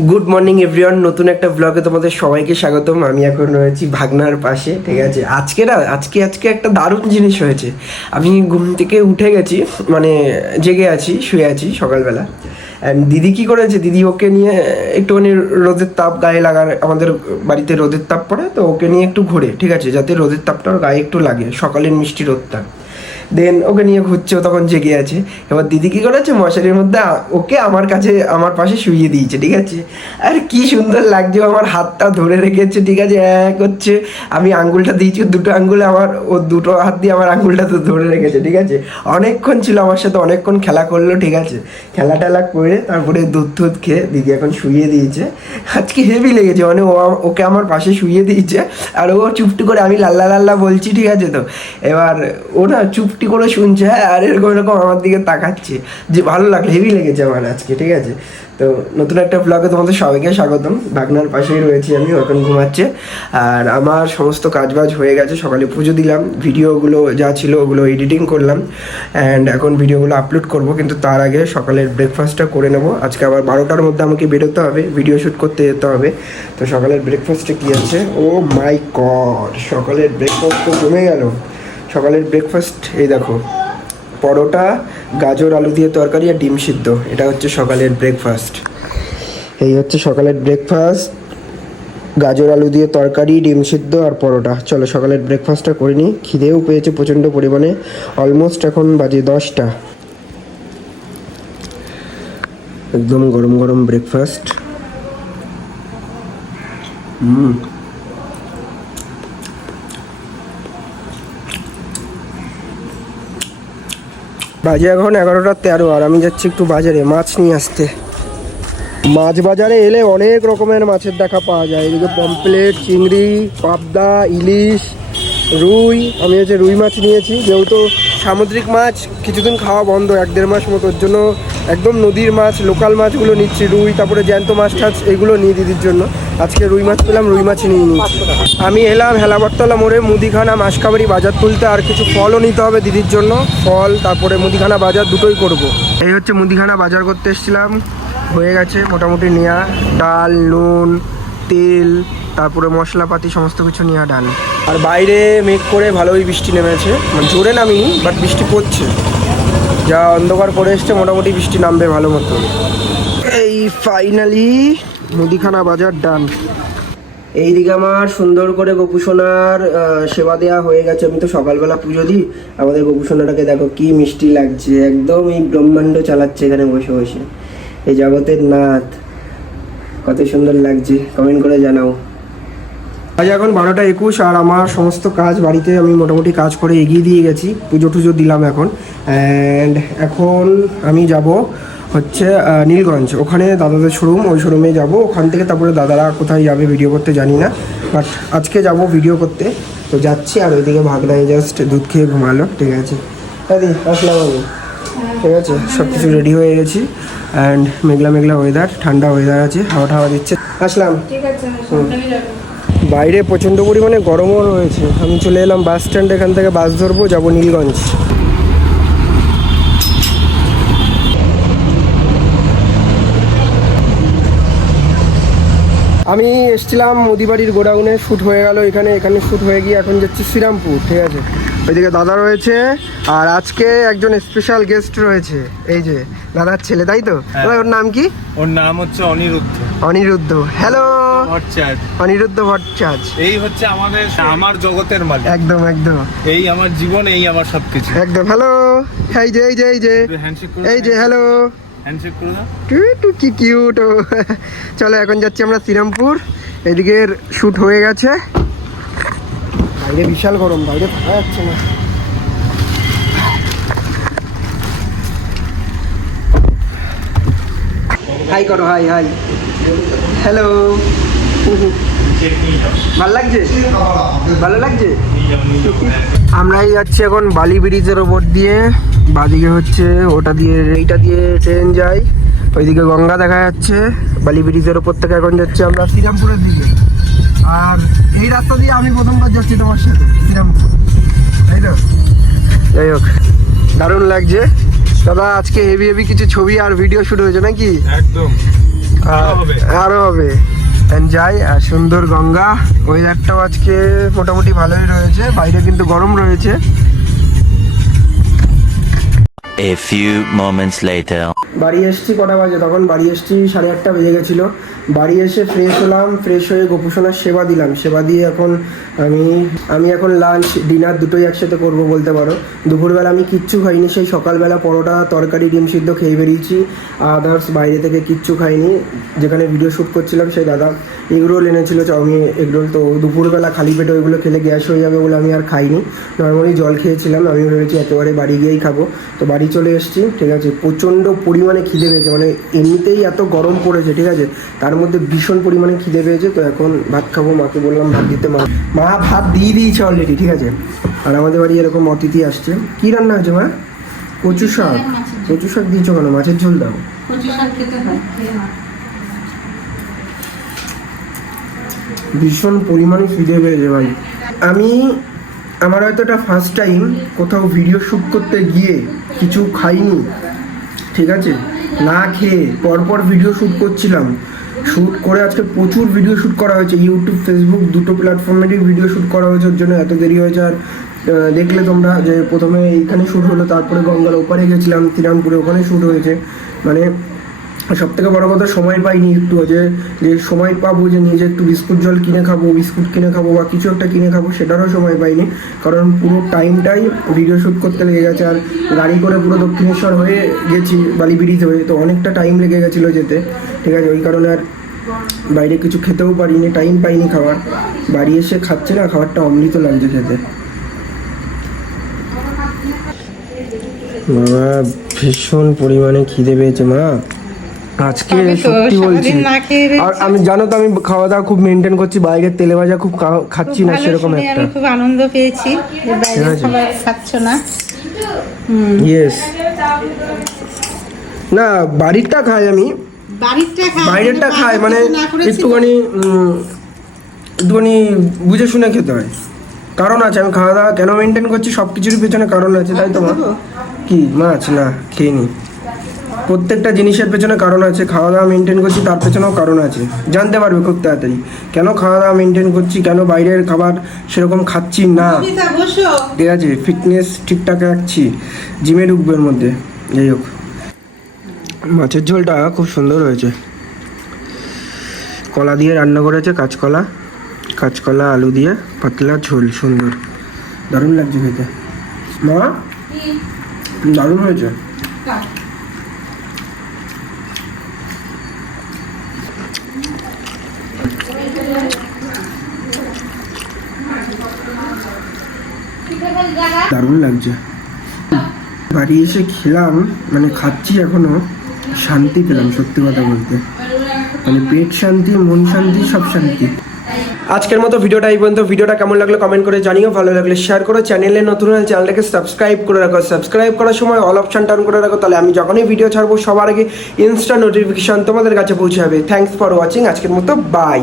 Good morning everyone, নতুন একটা ব্লগে তোমাদের সবাইকে স্বাগতম। আমি এখন রয়েছি ভাগনার পাশে, ঠিক আছে। আজকে একটা দারুণ জিনিস হয়েছে। আমি ঘুম থেকে উঠে গেছি, মানে জেগে আছি, শুয়ে আছি সকালবেলা। অ্যান্ড দিদি কী করেছে, দিদি ওকে নিয়ে একটুখানি রোদের তাপ গায়ে লাগার, আমাদের বাড়িতে রোদের তাপ পড়ে, তো ওকে নিয়ে একটু ঘোরে, ঠিক আছে, যাতে রোদের তাপটা ওর গায়ে একটু লাগে, সকালের মিষ্টি রোদটা। দেন ওকে নিয়ে ঘুরছে, ও তখন জেগে আছে। এবার দিদি কী করেছে, মশারির মধ্যে ওকে আমার পাশে শুইয়ে দিয়েছে, ঠিক আছে। আর কি সুন্দর লাগছে, আমার হাতটা ধরে রেখেছে, ঠিক আছে, এক হচ্ছে আমি আঙ্গুলটা দিয়েছি, দুটো আঙ্গুলে আমার, ও দুটো হাত দিয়ে আমার আঙ্গুলটা তো ধরে রেখেছে, ঠিক আছে। অনেকক্ষণ ছিল আমার সাথে, অনেকক্ষণ খেলা করলো, ঠিক আছে। খেলা টেলা করে তারপরে দুধ টুধ খেয়ে দিদি এখন শুইয়ে দিয়েছে। আজকে হেভি লেগেছে, মানে ওকে আমার পাশে শুইয়ে দিয়েছে, আর ও চুপটি করে আমি লাল্লা লাল্লা বলছি, ঠিক আছে। তো এবার ও না চুপটি করে শুনছে, হ্যাঁ, আর এরকম আমার দিকে তাকাচ্ছে, যে ভালো লাগলো, হেভি লেগেছে আমার আজকে, ঠিক আছে। তো নতুন একটা ব্লগে তোমাদের সবাইকে স্বাগতম। ভাগনার পাশেই রয়েছি আমি, এখন ঘুমাচ্ছে। আর আমার সমস্ত কাজবাজ হয়ে গেছে, সকালে পুজো দিলাম, ভিডিওগুলো যা ছিল ওগুলো এডিটিং করলাম, অ্যান্ড এখন ভিডিওগুলো আপলোড করব। কিন্তু তার আগে সকালের ব্রেকফাস্টটা করে নেবো। আজকে আবার 12টার মধ্যে আমাকে বেরোতে হবে, ভিডিও শ্যুট করতে যেতে হবে। তো সকালের ব্রেকফাস্টে কী আছে, ও মাই গড, সকালের ব্রেকফাস্ট তো জমে গেল। সকালের ব্রেকফাস্ট এই দেখো, পরোটা, গাজর আলু দিয়ে তরকারি আর ডিম সিদ্ধ, এটা হচ্ছে সকালের ব্রেকফাস্ট। এই হচ্ছে সকালের ব্রেকফাস্ট, গাজর আলু দিয়ে তরকারি, ডিম সিদ্ধ আর পরোটা। চলো সকালের ব্রেকফাস্টটা করে নিই, খিদেও পেয়েছে প্রচণ্ড পরিমাণে। অলমোস্ট এখন বাজে 10টা। একদম গরম গরম ব্রেকফাস্ট। বাজে এখন 11টা 13, আর আমি যাচ্ছি একটু বাজারে মাছ নিয়ে আসতে। মাছ বাজারে এলে অনেক রকমের মাছের দেখা পাওয়া যায়। এদিকে পমপ্লেট, চিংড়ি, পাবদা, ইলিশ, রুই। আমি হচ্ছে রুই মাছ নিয়েছি, যেহেতু সামুদ্রিক মাছ কিছুদিন খাওয়া বন্ধ, 1-1.5 মাস মতো, ওর জন্য একদম নদীর মাছ, লোকাল মাছগুলো নিচ্ছি। রুই, তারপরে জ্যান্ত মাছ টাছ এগুলো নিয়ে দিদির জন্য। আজকে রুই মাছ পেলাম, রুই মাছ নিয়ে নিচ্ছি। আমি এলাম হেলাবরতলা মোড়ে মুদিখানা মাসকাবারি বাজার তুলতে, আর কিছু ফলও নিতে হবে দিদির জন্য। ফল তারপরে মুদিখানা বাজার দুটোই করব। এই হচ্ছে মুদিখানা বাজার করতে এসেছিলাম, হয়ে গেছে মোটামুটি নেওয়া। ডাল, নুন, তেল, তারপরে মশলাপাতি সমস্ত কিছু নেওয়া ডান। আর বাইরে মেঘ করে ভালোই বৃষ্টি নেমেছে, মানে জোরে নামিনি, বাট বৃষ্টি পড়ছে। যা অন্ধকার করে এসছে, মোটামুটি বৃষ্টি নামবে ভালো মতো। এই ফাইনালি মুদিখানা বাজার ডান। এইদিকে আমার সুন্দর করে গোপুসোনার সেবা দেওয়া হয়ে গেছে। আমি তো সকালবেলা পুজো দিই। আমাদের গোপুসোনাটাকে দেখো কি মিষ্টি লাগছে, একদম এই ব্রহ্মাণ্ড চালাচ্ছে এখানে বসে বসে, এই জগতের নাথ। কত সুন্দর লাগছে, কমেন্ট করে জানাও। আজ এখন 12টা 21, আর আমার সমস্ত কাজ বাড়িতে আমি মোটামুটি কাজ করে এগিয়ে দিয়ে গেছি। পুজো টুজো দিলাম এখন, অ্যান্ড এখন আমি যাব হচ্ছে নীলগঞ্জ, ওখানে দাদাদের শোরুম, ওই শোরুমে যাব। ওখান থেকে তারপরে দাদারা কোথায় যাবে ভিডিও করতে জানি না, বাট আজকে যাব ভিডিও করতে। তো যাচ্ছি, আর ওইদিকে ভাগনায় জাস্ট দুধ খেয়ে ঘুমালো, ঠিক আছে। দাদি আসলাম আমি, ঠিক আছে, সব কিছু রেডি হয়ে গেছি। অ্যান্ড মেঘলা মেঘলা ওয়েদার, ঠান্ডা ওয়েদার আছে, হাওয়া টাওয়া দিচ্ছে। আসলাম। বাইরে প্রচণ্ড পরিমাণে গরমও রয়েছে। আমি চলে এলাম বাস স্ট্যান্ড, এখান থেকে বাস ধরবো, যাবো নীলগঞ্জ। আমি এসেছিলাম মুদিবাড়ির গোডাউনে, শ্যুট হয়ে গেল এখানে শ্যুট হয়ে গিয়ে এখন যাচ্ছি শ্রীরামপুর, ঠিক আছে। ওইদিকে দাদা রয়েছে, আর আজকে একজন স্পেশাল গেস্ট রয়েছে, এই যে দাদার ছেলে, তাই তো? ওর নাম কি? ওর নাম হচ্ছে অনিরুদ্ধ। অনিরুদ্ধ, হ্যালো। ভট্টাচার্য, অনিরুদ্ধ ভট্টাচার্য। এই হচ্ছে আমার জগতের মালিক। একদম একদম, এই আমার জীবন, এই আমার সবকিছু। একদম। হ্যালো, এই যে এই যে এই যে হ্যান্ডশেক করো, এই যে হ্যালো, হ্যান্ডশেক করো না। কি কিউট। চলো এখন যাচ্ছি আমরা শ্রীরামপুর। এদিকের শ্যুট হয়ে গেছে। বাইরে বিশাল গরম, বাইরে থাকা যাচ্ছে না। হাই করো, হাই হাই, হ্যালো। ভালো লাগছে, ভালো লাগছে। আমরাই যাচ্ছি এখন বালি ব্রিজের ওপর দিয়ে। বাদিকে হচ্ছে ওটা দিয়ে, এইটা দিয়ে ট্রেন যায়, ওইদিকে গঙ্গা দেখা যাচ্ছে। বালি ব্রিজের ওপর থেকে এখন যাচ্ছি আমরা শ্রীরামপুরের দিকে। আর এই রাস্তা দিয়ে আমি প্রথমবার যাচ্ছি তোমার সাথে শ্রীরামপুর, তাই তো? যাই হোক, দারুণ লাগছে দাদা। আজকে হেভি হেভি কিছু ছবি আর ভিডিও শুট হয়েছে নাকি? একদম। আরো হবে। And যাই, আর সুন্দর গঙ্গা, ওয়েদারটাও আজকে মোটামুটি ভালোই রয়েছে, বাইরে কিন্তু গরম রয়েছে। A few moments later. বাড়ি এসছি কটা বাজে, তখন বাড়ি এসছি 8:30 বেজে গেছিলো। বাড়ি এসে ফ্রেশ হলাম, ফ্রেশ হয়ে গোপুসোনার সেবা দিলাম, সেবা দিয়ে এখন আমি এখন লাঞ্চ ডিনার দুটোই একসাথে করব বলতে পারো। দুপুরবেলা আমি কিচ্ছু খাইনি, সেই সকালবেলা পরোটা তরকারি ডিম সিদ্ধ খেয়ে বেরিয়েছি, আদার্স বাইরে থেকে কিচ্ছু খাইনি। যেখানে ভিডিও শ্যুট করছিলাম সেই দাদা এগরোল এনেছিল, চাউমিন এগরোল, তো দুপুরবেলা খালি পেটে ওইগুলো খেলে গ্যাস হয়ে যাবে বলে আমি আর খাইনি, নর্মালি জল খেয়েছিলাম। আমি ভেবেছি একেবারে বাড়ি গিয়েই খাবো, তো বাড়ি চলে এসেছি। ঠিক আছে, প্রচণ্ড পরিমাণে খিদে পেয়েছে, মানে এমনিতেই এত গরম পড়েছে, ঠিক আছে, তার মধ্যে ভীষণ পরিমাণে খিদে পেয়েছে। তো এখন ভাত খাবো, মাকে বললাম ভাত দিতে, মা ভাত দিয়ে দিয়েছে অলরেডি, ঠিক আছে। আর আমাদের বাড়ি এরকম অতিথি আসছে। কি রান্না হয়েছে মা? কচু শাক। কচু শাক দিয়েছো কেন? মাছের ঝোল দাও। ভীষণ পরিমাণে খিদে পেয়েছে ভাই। আমার হয়তো এটা ফার্স্ট টাইম কোথাও ভিডিও শ্যুট করতে গিয়ে কিছু খাইনি, ঠিক আছে, না খেয়ে পরপর ভিডিও শ্যুট করছিলাম। শ্যুট করে আজকে প্রচুর ভিডিও শ্যুট করা হয়েছে, ইউটিউব ফেসবুক দুটো প্ল্যাটফর্মেরই ভিডিও শ্যুট করা হয়েছে, ওর জন্য এত দেরি হয়েছে। আর দেখলে তোমরা যে প্রথমে এইখানে শ্যুট হলো, তারপরে গঙ্গার ওপারে গেছিলাম শ্রীরামপুরে, ওখানে শ্যুট হয়েছে। মানে সব থেকে বড়ো কথা সময় পাইনি একটু, যে সময় পাবো যে নিজে একটু বিস্কুট জল কিনে খাবো, বিস্কুট কিনে খাবো বা কিছু একটা কিনে খাবো, সেটারও সময় পাইনি, কারণ পুরো টাইমটাই ভিডিও শ্যুট করতে লেগে গেছে। আর গাড়ি করে পুরো দক্ষিণেশ্বর হয়ে গেছি, বালি ব্রিজ হয়ে, তো অনেকটা টাইম লেগে গেছিলো যেতে, ঠিক আছে। ওই কারণে আর বাইরে কিছু খেতেও পারিনি, টাইম পাইনি খাবার। বাড়ি এসে খাচ্ছে না, খাবারটা অমৃত লাগছে খেতে। বাবা ভীষণ পরিমাণে খিদে পেয়েছে মা আজকে, সত্যি বলছি। আর আমি জানো তো আমি খাওয়া দাওয়া খুব মেনটেন করছি, বাইরের তেলে ভাজা খুব খাচ্ছি না সেরকম একটা। আমি খুব আনন্দ পেয়েছি যে বাইরের খাবার খাচ্ছ না। ইয়েস, না বাড়িরটা খাই আমি, বাইরেরটা খাই, মানে একটুখানি বুঝে শুনে খেতে হয়, কারণ আছে। আমি খাওয়া দাওয়া কেন মেনটেন করছি, সব কিছুরই পেছনে কারণ আছে, তাই তো মা? কি মাছ না খেয়ে নি, প্রত্যেকটা জিনিসের পেছনে কারণ আছে। খাওয়া দাওয়া মেনটেন করছি, তার পেছনেও কারণ আছে, জানতে পারবে খুব তাড়াতাড়ি কেন খাওয়া দাওয়া মেনটেন করছি, কেন বাইরের খাবার সেরকম খাচ্ছি না, ঠিক আছে, ফিটনেস ঠিকঠাক রাখছি, জিমে ঢুকবে এর মধ্যে। যাই হোক, মাছের ঝোলটা খুব সুন্দর হয়েছে, কলা দিয়ে রান্না করেছে, কাঁচকলা আলু দিয়ে পাতলা ঝোল, সুন্দর, দারুণ লাগছে খেতে। মা দারুণ হয়েছে। দারুণ লাগছে। বাড়ি এসে খেলাম, মানে খাচ্ছি এখনো, শান্তি পেলাম সত্যি কথা বলতে, মানে পেট শান্তি, মন শান্তি, সব শান্তি। আজকের মতো ভিডিওটা এই পর্যন্ত। ভিডিওটা কেমন লাগলো কমেন্ট করে জানিও, ভালো লাগলে শেয়ার করো, চ্যানেলে নতুন হলে চ্যানেলটাকে সাবস্ক্রাইব করে রাখো, সাবস্ক্রাইব করার সময় অল অপশান টার্ন করে রাখো, তাহলে আমি যখনই ভিডিও ছাড়বো সবার আগে ইনস্টা নোটিফিকেশন তোমাদের কাছে পৌঁছে যাবে। থ্যাঙ্কস ফর ওয়াচিং, আজকের মতো বাই।